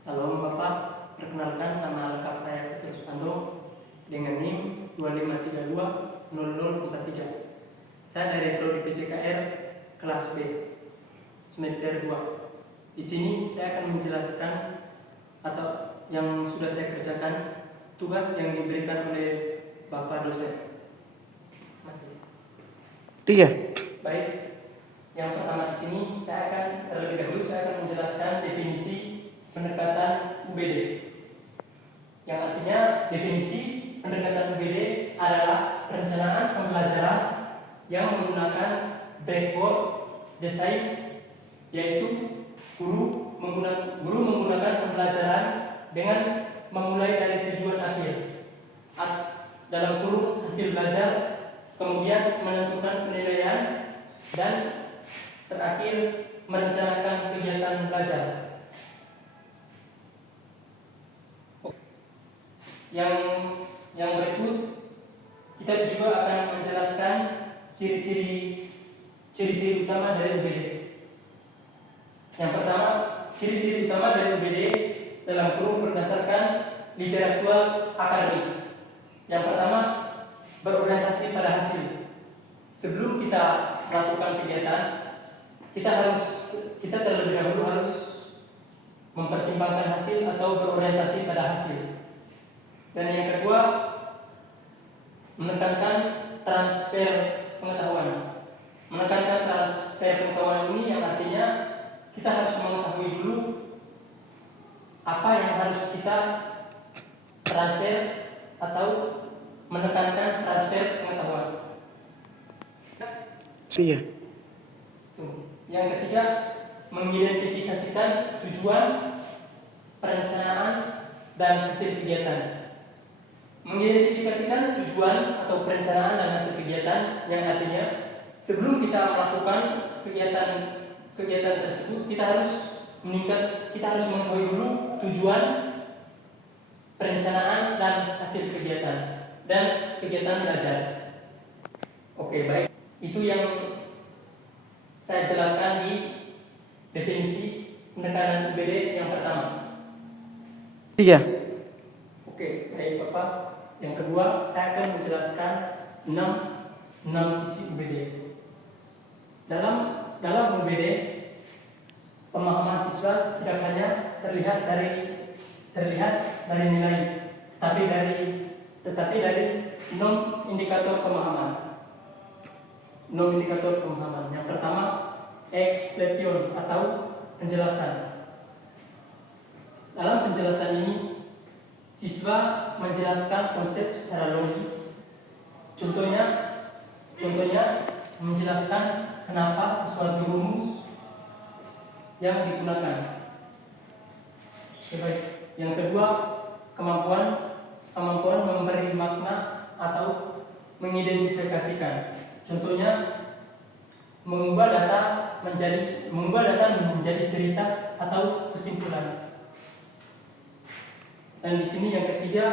Salam Bapak, perkenalkan nama lengkap saya Petrus Pando dengan NIM 25320043. Saya dari Prodi PCKR kelas B semester 2. Di sini saya akan menjelaskan atau yang sudah saya kerjakan tugas yang diberikan oleh Bapak dosen. Baik, yang pertama di sini terlebih dahulu saya akan menjelaskan definisi pendekatan UBD. Yang artinya definisi pendekatan UBD adalah perencanaan pembelajaran yang menggunakan blackboard design, yaitu guru menggunakan pembelajaran dengan memulai dari tujuan akhir dalam kurung hasil belajar, kemudian menentukan penilaian, dan terakhir merencanakan kegiatan belajar. Yang berikut kita juga akan menjelaskan ciri-ciri utama dari UBD. Yang pertama, ciri-ciri utama dari UBD dalam kurung berdasarkan literatur akademik. Yang pertama, berorientasi pada hasil. Sebelum kita melakukan kegiatan, kita terlebih dahulu harus mempertimbangkan hasil atau berorientasi pada hasil. Dan yang kedua, menekankan transfer pengetahuan. Menekankan transfer pengetahuan ini yang artinya kita harus mengetahui dulu apa yang harus kita transfer atau menekankan transfer pengetahuan. Yang ketiga, mengidentifikasikan tujuan, perencanaan, dan hasil kegiatan. Mengidentifikasikan tujuan atau perencanaan dan hasil kegiatan yang artinya sebelum kita melakukan kegiatan tersebut kita harus mengetahui dulu tujuan, perencanaan, dan hasil kegiatan dan kegiatan belajar. Oke, baik. Itu yang saya jelaskan di definisi pendekatan UBD yang pertama. Oke, baik Bapak. Yang kedua, saya akan menjelaskan 6 sisi UBD. Dalam UBD, pemahaman siswa tidak hanya terlihat dari nilai, tetapi dari 6 indikator pemahaman. 6 indikator pemahaman. Yang pertama, explanation atau penjelasan. Dalam penjelasan ini, siswa menjelaskan konsep secara logis. Contohnya menjelaskan kenapa sesuatu rumus yang digunakan. Baik. Yang kedua, kemampuan memberi makna atau mengidentifikasikan. Contohnya mengubah data menjadi cerita atau kesimpulan. Dan di sini yang ketiga,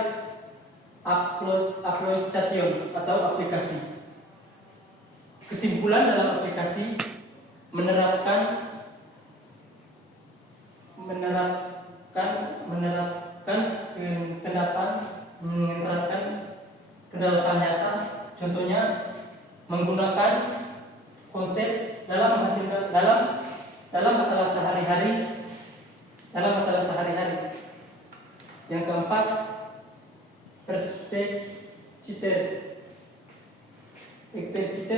application atau aplikasi. Kesimpulan dalam aplikasi menerapkan kendalaman nyata. Contohnya menggunakan konsep dalam masalah sehari-hari. Yang keempat, perspektif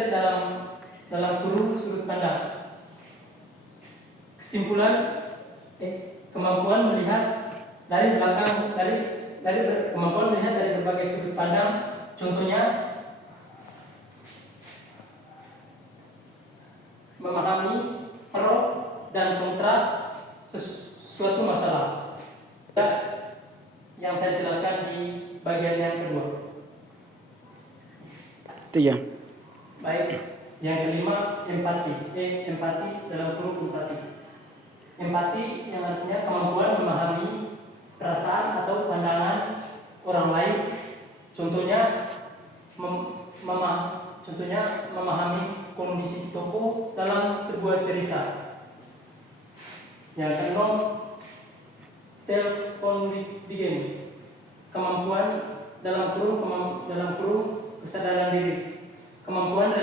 dalam kurung sudut pandang. Kesimpulan, kemampuan melihat dari berbagai sudut pandang. Contohnya memahami pro dan kontra suatu masalah. Yang saya jelaskan di bagian yang kedua. Baik, yang kelima, empati dalam kurung empati. Empati yang artinya kemampuan memahami perasaan atau pandangan orang lain. Contohnya memahami kondisi tokoh dalam sebuah cerita. Yang keenam, self confidence, kemampuan dalam kurung kesadaran diri, kemampuan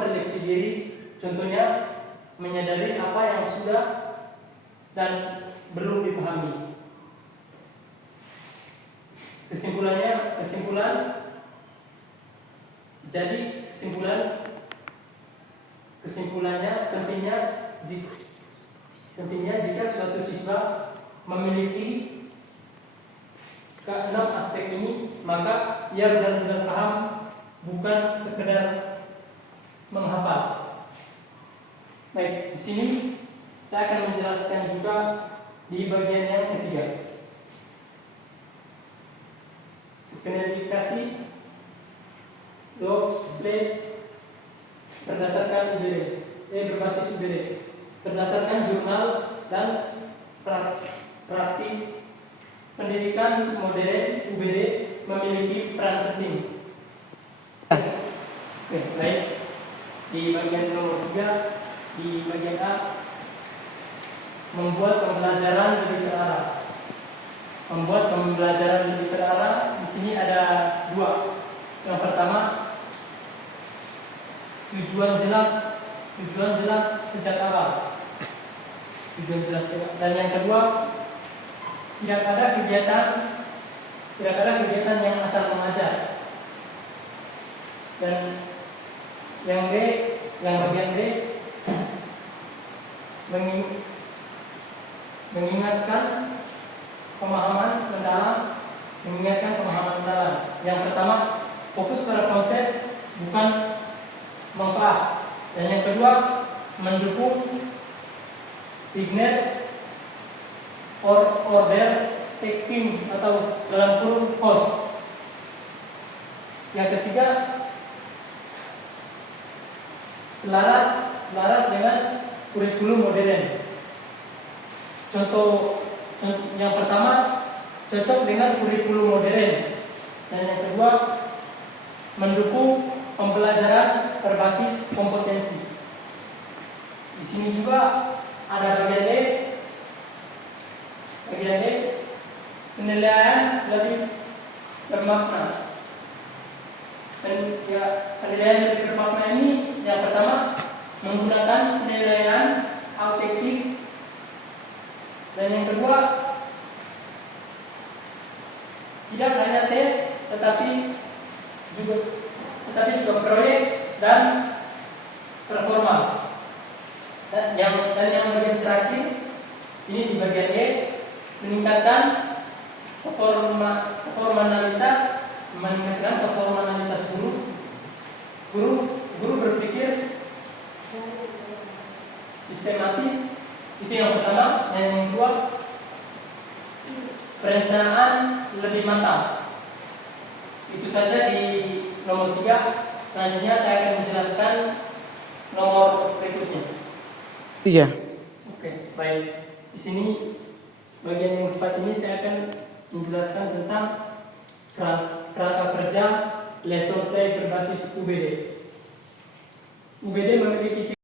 refleksi diri, contohnya menyadari apa yang sudah dan belum dipahami. Kesimpulannya pentingnya jika suatu siswa memiliki keenam aspek ini, maka ia benar-benar paham, bukan sekedar menghafal. Baik, di sini saya akan menjelaskan juga di bagian yang ketiga. Skenerifikasi Dogs Play berdasarkan berbasis UBD, berdasarkan jurnal dan praktik pendidikan modern. UBD memiliki peran penting. Oke, baik. Di bagian nomor 3, di bagian A, membuat pembelajaran lebih terarah. Di sini ada 2. Yang pertama, tujuan jelas sejak awal. Dan yang kedua, tidak ada kegiatan yang asal mengajar. Dan yang bagian B, mengingatkan pemahaman mendalam. Yang pertama, fokus pada konsep, bukan manfaat. Dan yang kedua, mendukung ignite order taking atau dalam kurung host. Yang ketiga, selaras dengan kurikulum modern. Contoh yang pertama, cocok dengan kurikulum modern. Dan yang kedua, mendukung pembelajaran berbasis kompetensi. Di sini juga ada bagian D. Penilaian lebih bermakna. Dan penilaian lebih bermakna ini, yang pertama, menggunakan penilaian autentik. Dan yang kedua, tidak hanya tes, tetapi juga proyek dan performa. Dan yang bagian terakhir ini di bagian E, meningkatkan performanitas guru berpikir sistematis. Itu yang pertama. Dan yang kedua, perencanaan lebih matang. Itu saja di nomor 3. Selanjutnya saya akan menjelaskan nomor berikutnya. Iya. Oke, baik. Di sini bagian yang keempat ini saya akan menjelaskan tentang kerangka kerja lesson play berbasis UBD. UBD memiliki